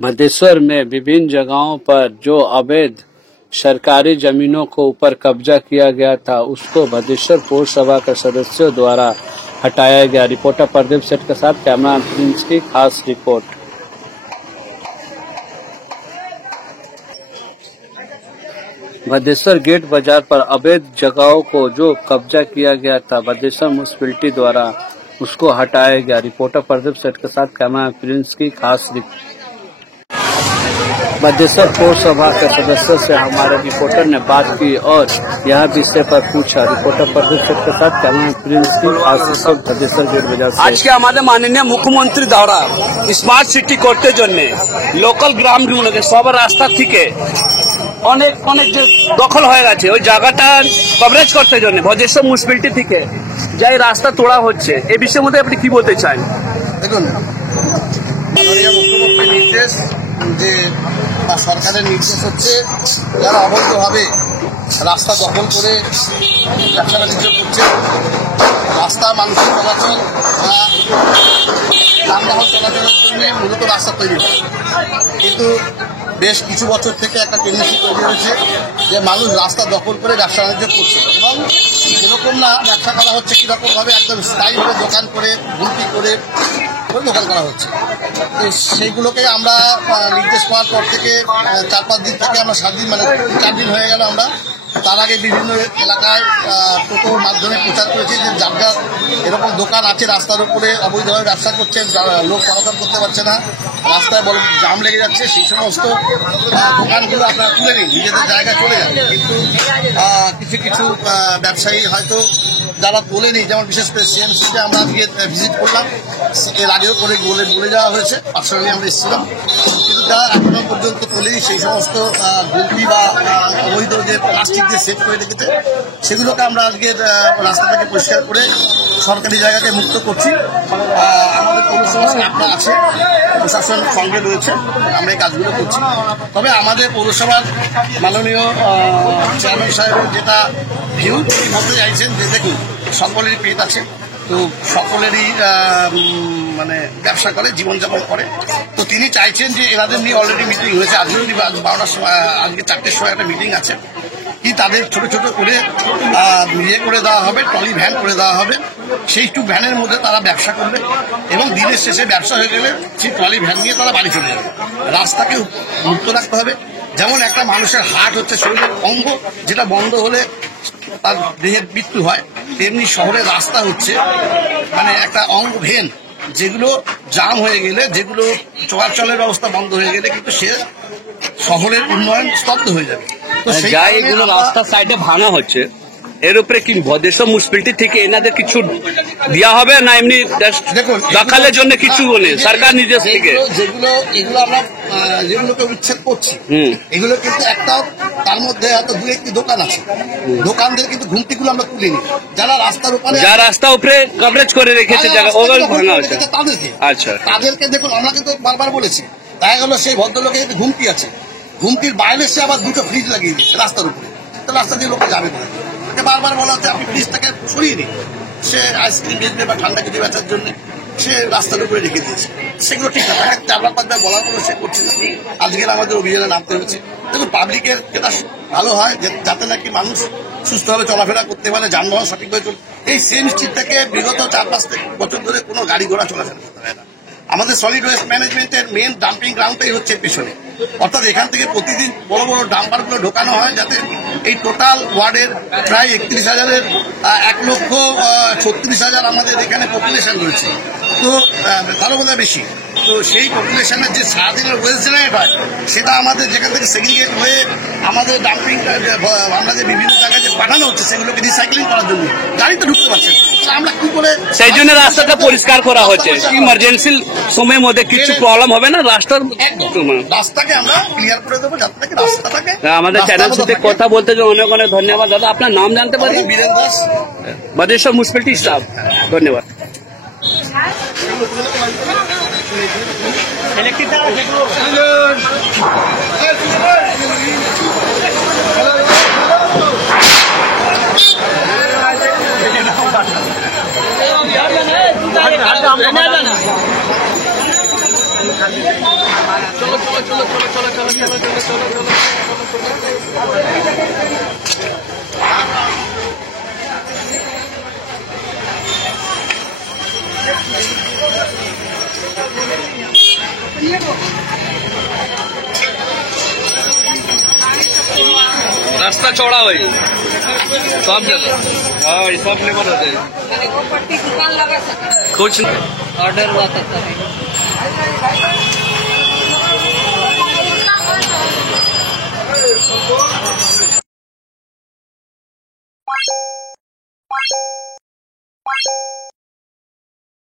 मधेश्वर में विभिन्न जगहों पर जो अवैध सरकारी जमीनों को ऊपर कब्जा किया गया था, उसको मधेश्वर पौरसभा के सदस्यों द्वारा हटाया गया। रिपोर्टर प्रदीप सेठ के साथ कैमरा प्रिंस की खास रिपोर्ट। मधेश्वर गेट बाजार पर अवैध जगहों को जो कब्जा किया गया था मधेश्वर म्युनिसिपैलिटी द्वारा, उसको हटाया गया। रिपोर्टर प्रदीप सेठ के साथ कैमरा प्रिंस की खास रिपोर्ट। मधेश्वर पौरसभा के सदस्यों से हमारे रिपोर्टर ने बात की और यह विषय पर पूछा। रिपोर्टर प्रदीप सेठ के साथ कैमरा प्रिंस की खास रिपोर्ट मधेश्वर गेट बाजार से। আজকে আমাদের মাননীয় মুখ্যমন্ত্রী দ্বারা স্মার্ট সিটি করতে জন্য লোকাল গ্রামগুলোকে সব রাস্তা থেকে অনেক যে দখল হয়ে গেছে ওই জায়গাটা কভারেজ করতে জন্য মধেশ্বর মিউনিসিপ্যালিটি থেকে যাই রাস্তা তোড়া হচ্ছে, এই বিষয়ের মধ্যে আপনি কি বলতে চান? দেখুন, মাননীয় মুখ্যমন্ত্রীর নির্দেশ যে সরকারের নির্দেশ হচ্ছে যারা অবৈধভাবে রাস্তা দখল করে ব্যবসা বাণিজ্য করছে, রাস্তা মানুষের চলাচল বা যানবাহন চলাচলের জন্য মূলত রাস্তা তৈরি হয়, কিন্তু বেশ কিছু বছর থেকে একটা টেন্ডেন্সি তৈরি হয়েছে যে মানুষ রাস্তা দখল করে ব্যবসা বাণিজ্য করছে এবং এরকম না ব্যবসা করা হচ্ছে কীরকমভাবে একদম স্থায়ীভাবে দোকান করে গুলতি করে দোকান করা হচ্ছে। তো সেইগুলোকে আমরা নির্দেশ পাওয়ার পর থেকে 4-5 দিন থেকে আমরা 7 দিন মানে 4 দিন হয়ে গেল, আমরা তার আগে বিভিন্ন এলাকায় টোটোর মাধ্যমে প্রচার করেছি যে যার যার এরকম দোকান আছে রাস্তার উপরে অবৈধভাবে ব্যবসা করছেন, লোক চলাচল করতে পারছে না, রাস্তায় বড় জাম লেগে যাচ্ছে, সেই সমস্ত দোকানগুলো আপনারা তুলে নিন, নিজেদের জায়গায় চলে যান। কিন্তু কিছু ব্যবসায়ী হয়তো যারা তোলেনি, যেমন বিশেষ করে সিএমসিতে আমরা আজকে ভিজিট করলাম, এর আগেও করে বলে যাওয়া হয়েছে, পার্সোনালি আমরা এসেছিলাম, কিন্তু যারা এখনো পর্যন্ত তোলেনি সেই সমস্ত গুলতি বা অবৈধ যে প্লাস্টিক দিয়ে সেট করে রেখেছে সেগুলোকে আমরা আজকে রাস্তা থেকে পরিষ্কার করে সরকারি জায়গাকে মুক্ত করছি। আমাদের পৌরসভা স্টাফরা আছে, প্রশাসন সঙ্গে রয়েছে, আমরা এই কাজগুলো করছি। তবে আমাদের পৌরসভার মাননীয় চেয়ারম্যান সাহেবের যেটা ভিউ তিনি বলতে চাইছেন যে দেখুন সকলেরই পেট আছে, তো সকলেরই মানে ব্যবসা করে জীবনযাপন করে, তো তিনি চাইছেন যে এনাদের নিয়ে অলরেডি মিটিং হয়েছে, আজকে 12টার সময় আজকে 4টের সময় একটা মিটিং আছে, কি তাদের ছোট ছোট করে ইয়ে করে দেওয়া হবে, ট্রলি ভ্যান করে দেওয়া হবে, সেইটুকু ভ্যানের মধ্যে তারা ব্যবসা করবে এবং দিনের শেষে ব্যবসা হয়ে গেলে সেই ট্রলি ভ্যান নিয়ে তারা বাড়ি চলে যাবে। রাস্তাকে মুক্ত রাখতে হবে, যেমন একটা মানুষের হার্ট হচ্ছে শরীরের অঙ্গ, যেটা বন্ধ হলে তার দেহের মৃত্যু হয়, তেমনি শহরের রাস্তা হচ্ছে মানে একটা অঙ্গ ভেন, যেগুলো জাম হয়ে গেলে, যেগুলো চলাচলের ব্যবস্থা বন্ধ হয়ে গেলে কিন্তু সে শহরের উন্নয়ন স্তব্ধ হয়ে যাবে। তো যা এগুলো রাস্তার সাইডে ভাঙা হচ্ছে, এর উপরে কি মধেশ্বর মিউনিসিপ্যালিটি থেকে এনাদের কিছু দেওয়া হবে না এমনি দেখুন দখলের জন্য কিছু বলে সরকার নির্দেশ থেকে এগুলো আমরা যেগুলোকে উচ্ছেদ করছি, এগুলো কিন্তু একটা তার মধ্যে এত 2-1টি দোকান আছে, দোকানদের কিন্তু ঘুমটিগুলো আমরা তুলিনি, যারা রাস্তার উপরে রাস্তার উপরে কভারেজ করে রেখেছে জায়গা ওগুলো ভাঙা হচ্ছে তাদেরকে। আচ্ছা, তাদেরকে দেখুন, আমরা কিন্তু বারবার বলেছি, দেখা গেল সেই ভদ্রলোকের ঘুমটি আছে, ঘুমটির বাইরে সে আবার 2টো ফ্রিজ লাগিয়ে দিচ্ছে রাস্তার উপরে, তো রাস্তা দিয়ে লোকে যাবে না, বারবার বলা হচ্ছে আপনি ফ্রিজটাকে সরিয়ে নিন, সে আইসক্রিম বেচবে বা ঠান্ডা কিছু বেচার জন্য সে রাস্তার উপরে রেখে দিয়েছে, সেগুলো ঠিক না। 4-5বার বলার পরে সে করছে না, আজকের আমাদের অভিযানে নামতে হয়েছে। দেখুন, পাবলিকের যেটা ভালো হয় যাতে নাকি মানুষ সুস্থভাবে চলাফেরা করতে পারে, যানবাহন সঠিকভাবে চলে, এই সেম স্ট্রিট থেকে বিগত 4-5 বছর ধরে কোনো গাড়ি ঘোড়া চলাফেরা করতে হয় না। আমাদের সলিড ওয়েস্ট ম্যানেজমেন্টের মেন ডাম্পিং গ্রাউন্ডটাই হচ্ছে পেছনে, অর্থাৎ এখান থেকে প্রতিদিন বড় বড় ডাম্পারগুলো ঢোকানো হয়, যাতে এই টোটাল ওয়ার্ডের প্রায় 31,000-এর 1,36,000 আমাদের এখানে পপুলেশন রয়েছে, তো তারও বোধহয় বেশি, তো সেই পপুলেশনের যে সারাদিনের ওয়েস্ট জেনারেট হয় সেটা আমাদের যেখান থেকে সেগ্রিগেট হয়ে আমাদের ডাম্পিং আমরা যে বিভিন্ন জায়গায় যে পাঠানো হচ্ছে সেগুলোকে রিসাইক্লিং করার জন্য গাড়ি তো ঢুকতে পারছে না, আমরা কি করে সেই জন্য রাস্তাটা পরিষ্কার করা হচ্ছে। ইমার্জেন্সি সময়ের মধ্যে কিছু প্রবলেম হবে না, রাস্তাকে আমরা ক্লিয়ার করে দেবো যাতে নাকি রাস্তাটাকে। আমাদের চ্যানেল সাথে কথা বলতে অনেক অনেক ধন্যবাদ দাদা। আপনার নাম জানতে পারি? Biren Das, Madheshwar municipality staff. ধন্যবাদ। চলো रास्ता चौड़ा भाई सब जगह। हाँ ये सब लेबर होते हैं। दुकान लगा सकते कुछ ऑर्डर हुआ था